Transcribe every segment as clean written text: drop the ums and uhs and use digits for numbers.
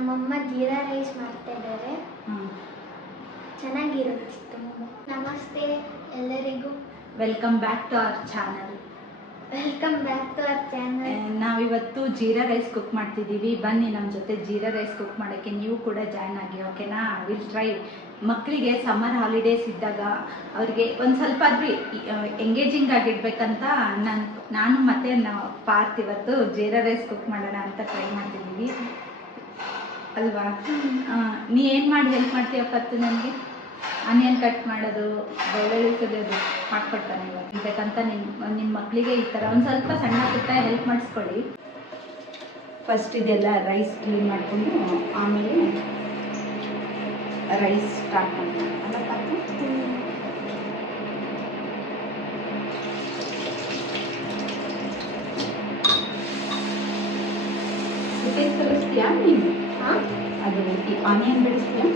ನಮ್ಮಮ್ಮ ಜೀರಾ ರೈಸ್ ಮಾಡ್ತಾ ಇದ್ದಾರೆ. ಚೆನ್ನಾಗಿರುತ್ತೆ ತುಂಬ. ನಮಸ್ತೆ ಎಲ್ಲರಿಗೂ. Welcome back to our channel. ನಾವಿವತ್ತು ಜೀರಾ ರೈಸ್ ಕುಕ್ ಮಾಡ್ತಿದ್ದೀವಿ. ಬನ್ನಿ ನಮ್ಮ ಜೊತೆ ಜೀರಾ ರೈಸ್ ಕುಕ್ ಮಾಡೋಕ್ಕೆ ನೀವು ಕೂಡ ಜಾಯ್ನ್ ಆಗಿ, ಓಕೆನಾ? Will try. ಮಕ್ಕಳಿಗೆ ಸಮ್ಮರ್ ಹಾಲಿಡೇಸ್ ಇದ್ದಾಗ ಅವ್ರಿಗೆ ಒಂದು ಸ್ವಲ್ಪ ಆದ್ರೂ ಎಂಗೇಜಿಂಗ್ ಆಗಿಡ್ಬೇಕಂತ ನಾನು ಮತ್ತು ಪಾರ್ತ್ ಇವತ್ತು ಜೀರಾ ರೈಸ್ ಕುಕ್ ಮಾಡೋಣ ಅಂತ ಟ್ರೈ ಮಾಡ್ತಿದ್ದೀವಿ ಅಲ್ವಾ? ನೀ ಏನು ಮಾಡಿ ಹೆಲ್ಪ್ ಮಾಡ್ತೀಯ ಪತ್ತು? ನನಗೆ ಆನಿಯನ್ ಕಟ್ ಮಾಡೋದು, ಬೆಳ್ಳುಳ್ಳಿ ಸುಲಿಯೋದು ಮಾಡ್ಕೊಡ್ತಾನೆ ಇವಾಗ. ಬೇಕಂತ ನಿಮ್ಮ ಮಕ್ಕಳಿಗೆ ಈ ಥರ ಒಂದು ಸ್ವಲ್ಪ ಸಣ್ಣ ಪುಟ್ಟ ಹೆಲ್ಪ್ ಮಾಡಿಸ್ಕೊಳ್ಳಿ. ಫಸ್ಟ್ ಇದೆಲ್ಲ ರೈಸ್ ಕ್ಲೀನ್ ಮಾಡಿಕೊಂಡು ಆಮೇಲೆ ರೈಸ್ ಸ್ಟಾರ್ಟ್ ಮಾಡ್ತೀನಿ ಅಲ್ಲ ಪಾತು? ತರಿಸ್ತೀಯಾ ನೀನು? ಅದು ಆನಿಯನ್ ಬೆಳೆಸ್ತೀಯಾ?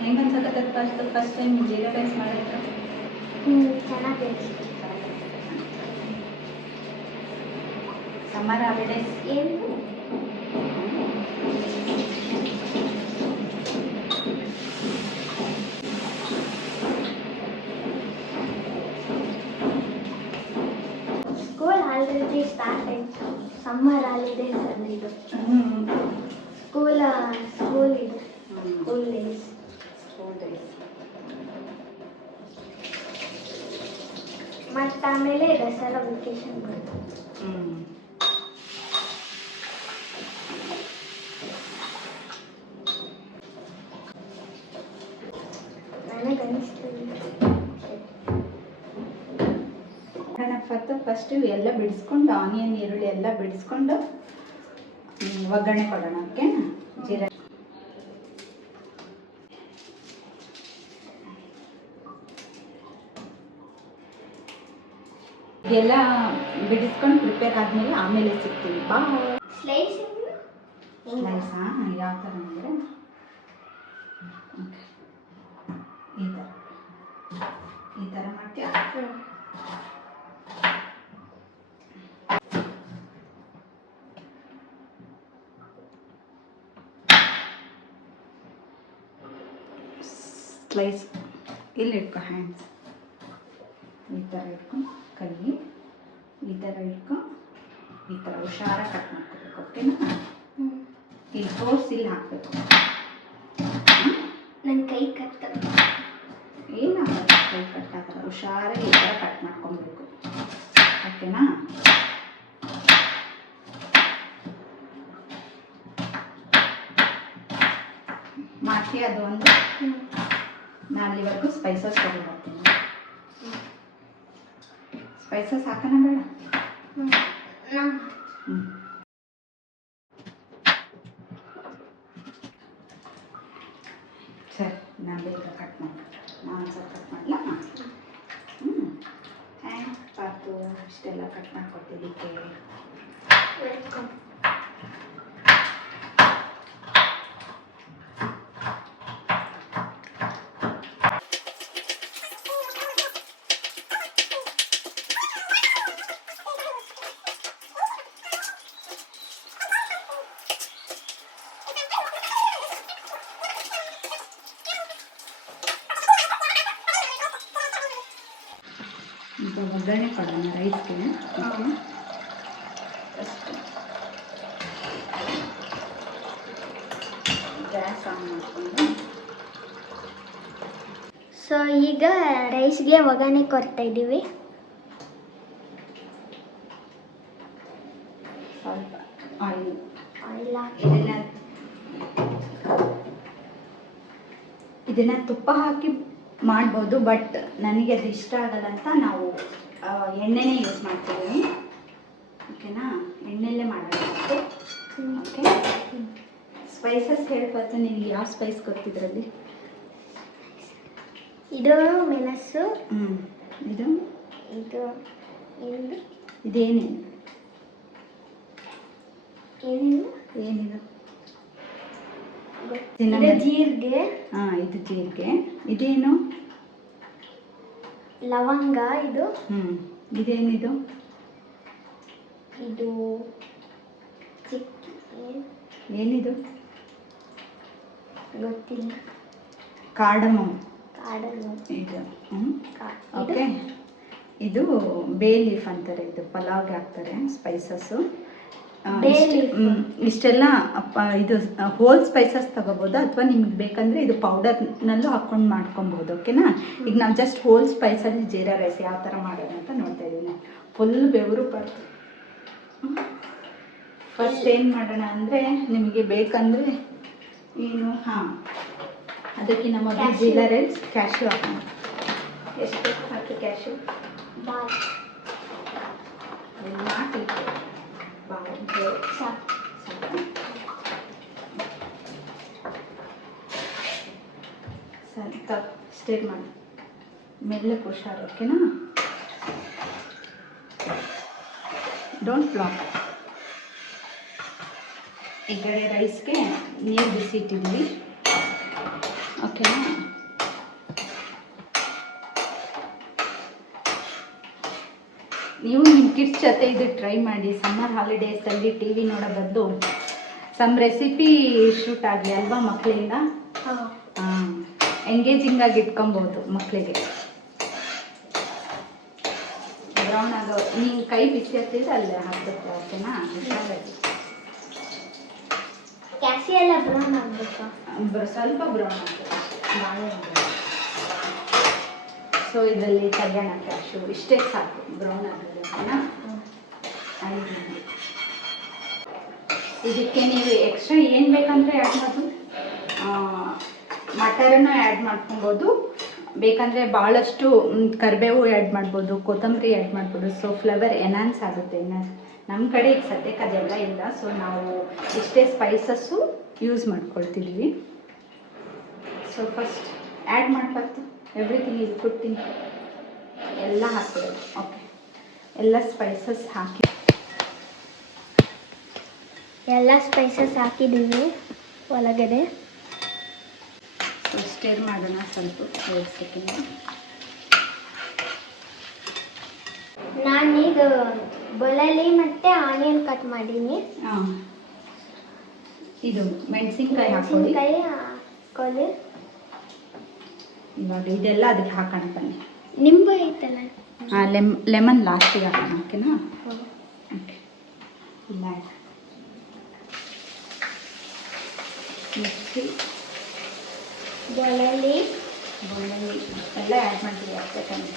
ಹೆಂಗೆ ಅನ್ಸತ್ತೆ ಫಸ್ಟ್ ಟೈಮ್ ಜೀರಾ ರೈಸ್ ಮಾಡಿದ್ರೆ? ಚೆನ್ನಾಗಿ ಸಮ್ಮರ್ ಹಾಲಿಡೇಸ್ ಏನು ಸ್ಕೂಲ್ ಆಲ್ರೆಡಿ ಸ್ಟಾರ್ಟ್ ಆಯಿತು. ಸಮ್ಮರ್ ಹಾಲಿಡೇಸ್ ಇದು ಸ್ಕೂಲ್ ಇದೆ. ಸ್ಕೂಲ್ ಡೇಸ್ ಮತ್ತು ಆಮೇಲೆ ದಸರಾ ವೆಕೇಶನ್ ಬರುತ್ತೆ. ಫಸ್ಟ್ ಎಲ್ಲ ಬಿಡಿಸ್ಕೊಂಡು ಆನಿಯನ್ ಈರುಳ್ಳಿ ಎಲ್ಲ ಬಿಡಿಸ್ಕೊಂಡು ಒಗ್ಗರಣೆ ಕೊಡೋಣ. ಓಕೆನಾ? ಜೀರಾ ಎಲ್ಲ ಬಿಡಿಸ್ಕೊಂಡು ಪ್ರಿಪೇರ್ ಆದಮೇಲೆ ಆಮೇಲೆ ಸಿಗ್ತೀವಿ. ಸ್ಲೈಸಾ ಯಾವ ಥರ ಅಂದರೆ ಈ ಥರ ಮಾಡ್ತೀವಿ. ಸ್ಲೈಸ್ ಇಲ್ಲಿ ಇಟ್ಕೊ, ಹ್ಯಾಂಡ್ಸ್ ಈ ಥರ ಇಟ್ಕೊಂಡು, ಕೈ ಈ ಥರ ಇಟ್ಕೊಂಡು ಈ ಥರ ಹುಷಾರಾಗಿ ಕಟ್ ಮಾಡ್ಕೋಬೇಕು. ಓಕೆನಾ? ಇಲ್ಲಿ ಫೋರ್ಸ್ ಇಲ್ಲಿ ಹಾಕಬೇಕು. ನನ್ನ ಕೈ ಕಟ್ ಏನಾಗಲ್ಲ, ಕೈ ಕಟ್ಟಾಗಲ್ಲ. ಹುಷಾರಾಗಿ ಈ ಥರ ಕಟ್ ಮಾಡ್ಕೊಬೇಕು. ಓಕೆನಾ? ಮಾಡ್ತೀಯ ಅದು ಒಂದು? ನಾನು ಅಲ್ಲಿವರೆಗೂ ಸ್ಪೈಸಸ್ ತೊಗೊಂಡ್ಬರ್ತೀನಿ. ಸ್ಪೈಸಸ್ ಹಾಕೋಣ ಬೇಡ? ಸರಿ, ನಾನು ಬೇಗ ಕಟ್ ಮಾಡ್ತೀನಿ. ನಾನು ಸ್ವಲ್ಪ ಕಟ್ ಮಾಡಲ? ಥ್ಯಾಂಕ್ಸ್ ಪಾತು, ಇಷ್ಟೆಲ್ಲ ಕಟ್ ಮಾಡ್ಕೊಟ್ಟಿದ್ದಕ್ಕೆ. ವೆಲ್ಕಮ್. ಈಗ ಒಗ್ಗರಣೆ ಕೊಡೋಣ ರೈಸ್ಗೆ. ಗ್ಯಾಸ್ ಆನ್ ಮಾಡಿಕೊಂಡು ಸೊ ಈಗ ರೈಸ್ಗೆ ಒಗ್ಗರಣೆ ಕೊಡ್ತಾ ಇದ್ದೀವಿ. ಸ್ವಲ್ಪ ಆಯಿಲ್ ಇದನ್ನ ತುಪ್ಪ ಹಾಕಿ ಮಾಡ್ಬೋದು, ಬಟ್ ನನಗೆ ಅದು ಇಷ್ಟ ಆಗಲ್ಲ ಅಂತ ನಾವು ಎಣ್ಣೆನೇ ಯೂಸ್ ಮಾಡ್ತೀವಿ. ಓಕೆನಾ? ಎಣ್ಣೆಲ್ಲೇ ಮಾಡೋಣ. ಓಕೆ, ಸ್ಪೈಸಸ್ ಹೇಳ್ಬೋದು. ನಿನಗೆ ಯಾವ ಸ್ಪೈಸ್ ಗೊತ್ತಿದ್ರಲ್ಲಿ? ಇದು ಮೆಣಸು. ಇದು ಇದು ಇದೇನೇನು? ಏನಿದು? ಏನಿದು? ಇದು ಜೀರಿಗೆ. ಇದು ಜೀರಿಗೆ. ಇದೇನು? ಲವಂಗ ಇದು ಇದೇನಿದು? ಇದು ಏನಿದು? ಗೊತ್ತಿಲ್ಲ. ಕಾರ್ಡಮಮ್ ಕಾಡಲ್ಲಿ ಇದು. ಓಕೆ, ಇದು ಬೇ ಲೀಫ್ ಅಂತಾರೆ. ಇದು ಪಲಾವ್ಗೆ ಹಾಕ್ತಾರೆ ಸ್ಪೈಸಸ್ಸು. ಇಷ್ಟೆಲ್ಲ ಇದು ಹೋಲ್ ಸ್ಪೈಸಸ್ ತಗೋಬೋದು, ಅಥವಾ ನಿಮ್ಗೆ ಬೇಕಂದರೆ ಇದು ಪೌಡರ್ನಲ್ಲೂ ಹಾಕ್ಕೊಂಡು ಮಾಡ್ಕೊಬೋದು. ಓಕೆನಾ? ಈಗ ನಾವು ಜಸ್ಟ್ ಹೋಲ್ ಸ್ಪೈಸಲ್ಲಿ ಜೀರಾ ರೈಸ್ ಯಾವ ಥರ ಮಾಡೋದು ಅಂತ ನೋಡ್ತಾ ಇದ್ದೀನಿ. ಫುಲ್ ಬೆವರು ಬರ್ತು. ಫಸ್ಟ್ ಏನು ಮಾಡೋಣ ಅಂದರೆ, ನಿಮಗೆ ಬೇಕಂದರೆ ಏನು, ಅದಕ್ಕಿಂತ ಮೊದಲು ಜೀರಾ ರೈಸ್ ಕ್ಯಾಶ್ಯೂ ಹಾಕೋಣ. ಎಷ್ಟು ಹಾಕಿ ಕ್ಯಾಶ್ಯೂ? ಸ್ವಲ್ಪ ಸ್ಟೇರ್ ಮಾಡಿ ಮೆಲ್ಲಕ್ಕೆ ಹುಷಾರು. ಓಕೆನಾ? Don't block. ಈ ಕಡೆ ರೈಸ್ಗೆ ನೀರು ಬಿಸಿ ಇಟ್ಟಿದ್ವಿ. ಓಕೆನಾ? ನೀವು ನಿಮ್ಮ ಕಿಡ್ಸ್ ಜೊತೆ ಇದು ಟ್ರೈ ಮಾಡಿ. ಸಮ್ಮರ್ ಹಾಲಿಡೇಸಲ್ಲಿ ಟಿ ವಿ ನೋಡೋ ಬದಲು ಸಮ್ ರೆಸಿಪಿ ಶೂಟ್ ಆಗಲಿ ಅಲ್ವಾ ಮಕ್ಕಳಿಂದ. ಎಂಗೇಜಿಂಗ್ ಆಗಿ ಇಟ್ಕೊಬೋದು ಮಕ್ಕಳಿಗೆ. ಬ್ರೌನ್ ಆಗೋ ನೀವು ಕೈ ಬಿಸಿ ಆಗ್ತಿದ್ರೆ ಅಲ್ಲೇ ಹಾಕ್ಬೇಕು. ಓಕೆನಾ? ಕ್ಯಾಸಿ ಎಲ್ಲ ಬ್ರೌನ್ ಆಗಬೇಕು, ಸ್ವಲ್ಪ ಬ್ರೌನ್ ಆಗಬೇಕು, ಭಾಳ. ಸೊ ಇದರಲ್ಲಿ ತೆಗೋಣ ಕ್ಯಾಶು. ಇಷ್ಟೇ ಸಾಕು, ಬ್ರೌನ್ ಆಗಿದೆ. ಓಕೆನಾ? ಇದಕ್ಕೆ ನೀವು ಎಕ್ಸ್ಟ್ರಾ ಏನು ಬೇಕಂದರೆ ಆ್ಯಡ್ ಮಾಡ್ಬೋದು. ಮಟರನ್ನು ಆ್ಯಡ್ ಮಾಡ್ಕೊಬೋದು. ಬೇಕಂದರೆ ಭಾಳಷ್ಟು ಕರಿಬೇವು ಆ್ಯಡ್ ಮಾಡ್ಬೋದು, ಕೊತ್ತಂಬರಿ ಆ್ಯಡ್ ಮಾಡ್ಬೋದು. ಸೊ ಫ್ಲೇವರ್ ಎನ್ಹಾನ್ಸ್ ಆಗುತ್ತೆ. ನಮ್ಮ ಕಡೆ ಈಗ ಸದ್ಯಕ್ಕೆ ಅದೆಲ್ಲ ಇಲ್ಲ. ಸೊ ನಾವು ಇಷ್ಟೇ ಸ್ಪೈಸಸ್ಸು ಯೂಸ್ ಮಾಡ್ಕೊಳ್ತಿದ್ವಿ. ಸೊ ಫಸ್ಟ್ ಆ್ಯಡ್ ಮಾಡಬಾರ್ದು, ಎವ್ರಿಥಿಂಗ್ ಇದು ಕೊಡ್ತೀನಿ, ಎಲ್ಲ ಹಾಕ್ಬಿಡೋದು. ಓಕೆ, ಎಲ್ಲ ಸ್ಪೈಸಸ್ ಹಾಕಿ ಎಲ್ಲ ಸ್ಪೈಸಸ್ ಹಾಕಿದ್ದೀವಿ ಒಳಗಡೆ. ಸೊ ಸ್ಟೇರ್ ಮಾಡೋಣ ಸ್ವಲ್ಪ 2 ಸೆಕೆಂಡ್. ನಾನೀಗ ಬೆಳ್ಳುಳ್ಳಿ ಮತ್ತು ಆನಿಯನ್ ಕಟ್ ಮಾಡೀನಿ. ಇದು ಮೆಣಸಿನ್ಕಾಯಿ ಹಾಕೊಳ್ಳಿ. ಹಾಕೊಳ್ಳಿ. ಇವಾಗ ಇದೆಲ್ಲ ಅದಕ್ಕೆ ಹಾಕೋಣ ಬನ್ನಿ. ನಿಂಬೆ ಐತಲ್ಲ, ಲೆಮನ್ ಲಾಸ್ಟಿಗೆ ಹಾಕೋಣ. ಓಕೆನಾ? ಓಕೆ. ಮಿರ್ಚಿ, ಬೆಳ್ಳುಳ್ಳಿ ಎಲ್ಲ ಆ್ಯಡ್ ಮಾಡ್ತೀವಿ. ಯಾಕಂದರೆ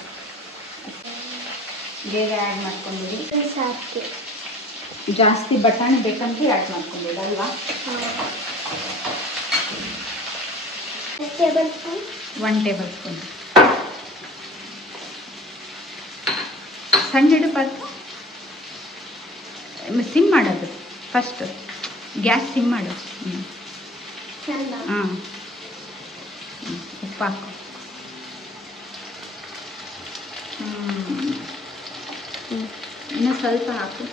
ಬೇಗ ಆ್ಯಡ್ ಮಾಡ್ಕೊಂಡಿರಿ. ಸಾಕು. ಜಾಸ್ತಿ ಬಟಾಣಿ ಬೇಕಂದ್ರೆ ಆ್ಯಡ್ ಮಾಡ್ಕೊಂಡಿರಿ ಅಲ್ವಾ? 1 ಟೇಬಲ್ ಸ್ಪೂನ್. 1 table spoon. ಸಣ್ಣ ಇಡಬಾರ್ದು, ಸಿಮ್ ಮಾಡೋದು ಫಸ್ಟ್. ಗ್ಯಾಸ್ ಸಿಮ್ ಮಾಡು. ಹಾಂ, ಉಪ್ಪು ಹಾಕು. ಇನ್ನೂ ಸ್ವಲ್ಪ ಹಾಕು.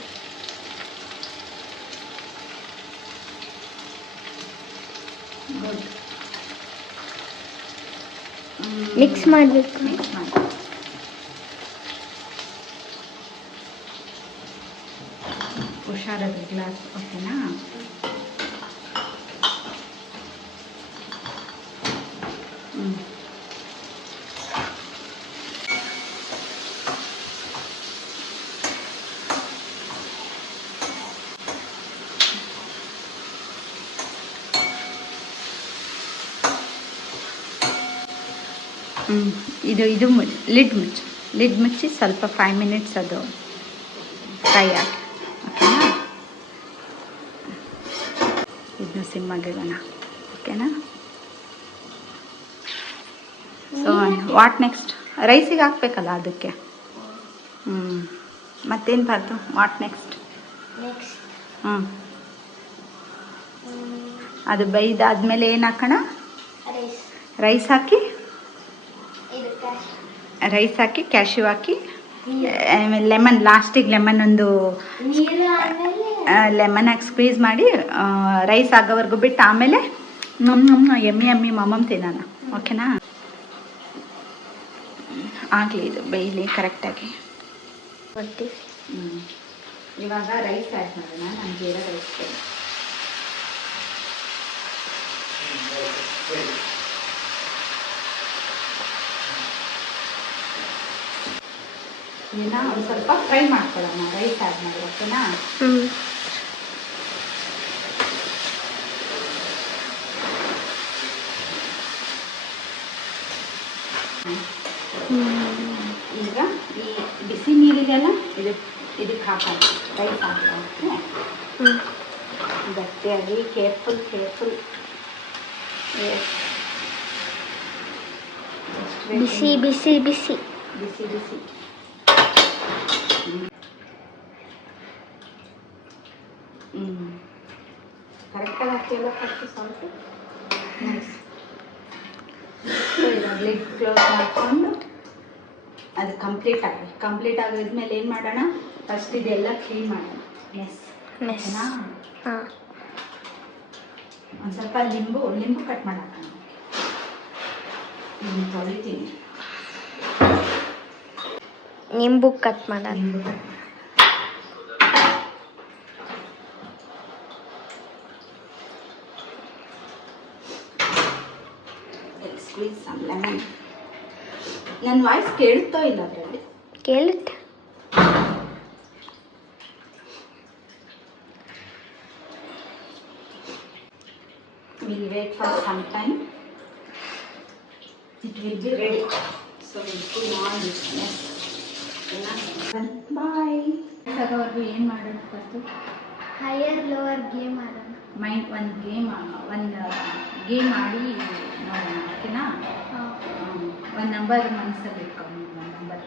ಗುಡ್. ಮಿಕ್ಸ್ ಮಾಡಬೇಕು. ಮಿಕ್ಸ್ ಮಾಡಿ. ಹುಷಾರಾಗಿ ಗ್ಲಾಸ್. ಓಕೆನಾ? ಇದು ಲಿಡ್ ಮುಚ್ಚಿ ಸ್ವಲ್ಪ 5 ಮಿನಿಟ್ಸ್ ಅದು ಫ್ರೈ ಆಗಿ. ಓಕೆನಾ? ಇದನ್ನ ಸಿಮ್ಮಾಗಿಡೋಣ. ಓಕೆನಾ? So what next? ರೈಸಿಗೆ ಹಾಕ್ಬೇಕಲ್ಲ ಅದಕ್ಕೆ. ಮತ್ತೇನು ಬಾರ್ದು? What next? ಅದು ಬೈದಾದ್ಮೇಲೆ ಏನು ಹಾಕೋಣ? ರೈಸ್ ಹಾಕಿ ಕ್ಯಾಶ್ಯೂ ಹಾಕಿ ಲೆಮನ್ ಲಾಸ್ಟಿಗೆ ಲೆಮನ್ ಒಂದು ಲೆಮನ್ ಹಾಕಿ ಸ್ಕ್ವೀಸ್ ಮಾಡಿ ರೈಸ್ ಆಗೋವರೆಗೂ ಬಿಟ್ಟು ಆಮೇಲೆ ಎಮ್ಮಿ ಮಮ್ಮಮ್ ತಿನ್ನೋಣ. ಓಕೆನಾ? ಆಗಲಿ ಇದು ಬೇಯಲಿ ಕರೆಕ್ಟಾಗಿ. ಬರ್ತೀವಿ. ಇವಾಗ ರೈಸ್ ಆ್ಯಡ್ ಮಾಡೋಣ. ನಾನು ಜೀರಾ ರೈಸ್ ಇದನ್ನ ಒಂದು ಸ್ವಲ್ಪ ಫ್ರೈ ಮಾಡ್ಕೊಳ್ಳೋಣ. ರೈಸ್ ಆ್ಯಡ್ ಮಾಡಿ, ಓಕೆನಾ? ಈಗ ಈ ಬಿಸಿ ನೀರಿಗೆಲ್ಲ ಇದಕ್ಕೆ ಹಾಕೋಣ, ರೈಸ್ ಹಾಕೋಕ್ಕೆ ಗಟ್ಟಿಯಾಗಿ ಕೇರ್ಫುಲ್. ಬಿಸಿ ಬಿಸಿ ಬಿಸಿ ಬಿಸಿ ಬಿಸಿ. ಕರೆಕ್ಟಾಗಿ ಹಾಕ್ತಿಲ್ಲ, ಫಸ್ಟ್ ಸಾಲ್ಟು. ಇವಾಗ ಲಿಡ್ ಕ್ಲೋಸ್ ಮಾಡಿಕೊಂಡು ಅದು ಕಂಪ್ಲೀಟ್ ಆಗಿದ್ಮೇಲೆ ಏನು ಮಾಡೋಣ, ಫಸ್ಟ್ ಇದೆಲ್ಲ ಕ್ಲೀನ್ ಮಾಡೋಣ. ಮೆಸ್ನಾ ಒಂದು ಸ್ವಲ್ಪ ಲಿಂಬು ಕಟ್ ಮಾಡೋಣ. ತೊಳಿತೀನಿ. ನಿಂಬು ಕಟ್ ಮಾಡೋಣ. Squeeze some lemon. ನನ್ನ ವಾಯ್ಸ್ ಕೇಳ್ತೋ ಇಲ್ಲ ಅದರಲ್ಲಿ? ಕೇಳುತ್ತೆ. We'll wait for some time. It will be ready. So we'll see on this mess. Bye. ಅದವರೆಗೂ ಏನು ಮಾಡೋಣ? ಫಸ್ಟು ಹೈಯರ್ ಲೋವರ್ ಗೇಮ್ ಆಡೋಣ. ಒಂದು ಗೇಮ್ ಆಡಿ ನೋಡೋಣ, ಓಕೆನಾ? ಒಂದು ನಂಬರ್ ಮನಸ್ಸಲ್ಲಿ ಇಟ್ಕೊಂಡು ನಾನು ನಂಬರ್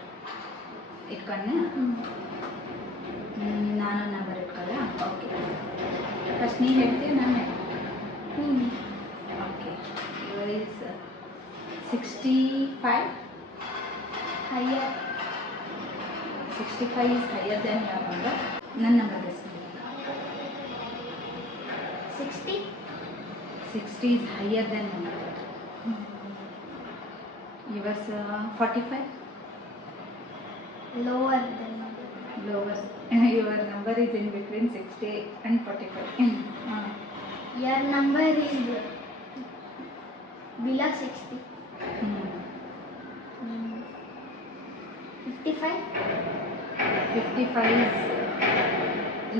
ಇಟ್ಕೊಳ್ಳ. ಓಕೆ, ಫಸ್ಟ್ ನೀನು ಹೇಳ್ತೀಯ, ನಾನು ಹೇಳ್ತೀನಿ. Okay, is 65. Higher 65 is higher than your number. ನನ್ನ ನಂಬರ್ ಎಷ್ಟು? 60. 60 is higher than your number. Yours 45. Lower than. Lower. Your number is in between 60 and 45. Your number is below 60. 55. 55 is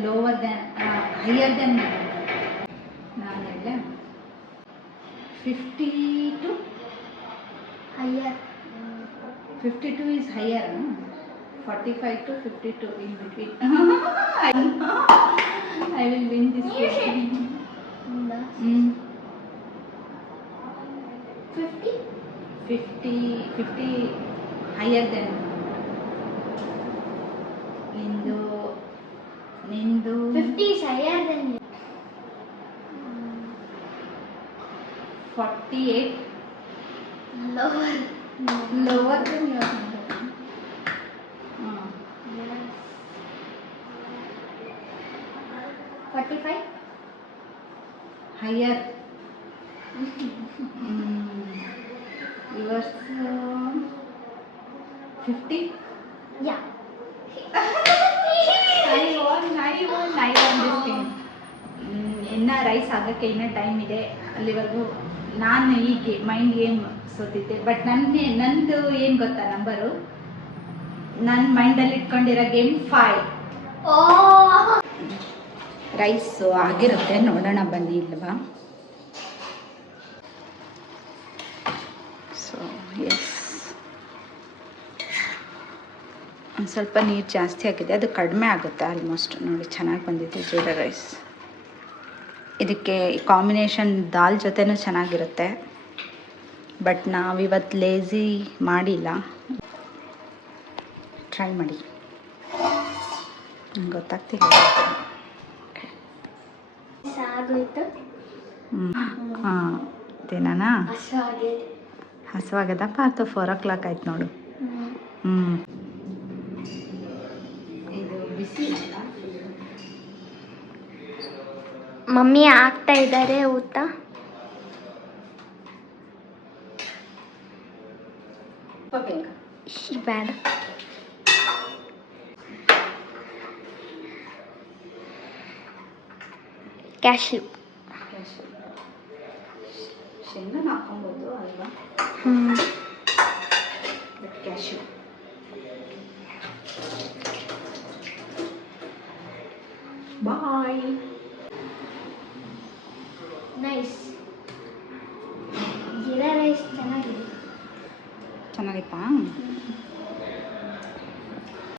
lower than, higher than my number. ನಾನು ಹೇಳ 52. Higher. 52 is higher. 45 to 52 in between. I will win this game. 50 higher than. ನಿಂದು 50 is higher than you. 48 Lower. lower than your number. Yes. 45. Higher. Yours 50. Yeah. I won this game. ಇನ್ನು rice ಆಗೋಕ್ಕೆ ಇನ್ನೂ time ಇದೆ. ಅಲ್ಲಿವರೆಗೂ ನಾನು ಈ mind game ಸೋತಿದ್ದೆ. But ನಂದು ಏನು ಗೊತ್ತಾ ನಂಬರು, ನನ್ನ ಮೈಂಡಲ್ಲಿ ಇಟ್ಕೊಂಡಿರೋ ಗೇಮ್ 5. ರೈಸು ಆಗಿರುತ್ತೆ, ನೋಡೋಣ ಬನ್ನಿ ಇಲ್ವಾ. ಸೊ ಎಸ್, ಒಂದು ಸ್ವಲ್ಪ ನೀರು ಜಾಸ್ತಿ ಹಾಕಿದೆ, ಅದು ಕಡಿಮೆ ಆಗುತ್ತೆ ಆಲ್ಮೋಸ್ಟ್. ನೋಡಿ ಚೆನ್ನಾಗಿ ಬಂದಿದೆ ಜೀರಾ ರೈಸ್. ಇದಕ್ಕೆ ಕಾಂಬಿನೇಷನ್ ದಾಲ್ ಜೊತೆನೂ ಚೆನ್ನಾಗಿರುತ್ತೆ. ಬಟ್ ನಾವಿವತ್ತು ಲೇಝಿ ಮಾಡಿಲ್ಲ. ಟ್ರೈ ಮಾಡಿ, ನಂಗೆ ಗೊತ್ತಾಗ್ತಿಲ್ಲ. ಸಾಗೋಯ್ತು. ಹಾಂ, ತಿನ್ನೋಣ. ಹಸುವಾಗೈತೆ. ಹಸುವಾಗದಪ್ಪ, ಅದು 4 o'clock ಆಯ್ತು ನೋಡು. ಇದು ಬಿಸಿ ಅಲ್ಲ. ಮಮ್ಮಿ ಆಗ್ತಾ ಇದ್ದಾರೆ ಊಟ. ಬೇಕಾ? ಬೇಡ. ಕ್ಯಾಶ್ಯೂ. ಶೇಂಗಾ ಹಾಕೊಬೋದು ಅಲ್ವಾ? ಕ್ಯಾಶ್ಯೂ. ಬಾಯ್. ನೈಸ್. ಜೀರಾ ರೈಸ್ ಚೆನ್ನಾಗಿದೆ. ಚೆನ್ನಾಗಿತ್ತಾ?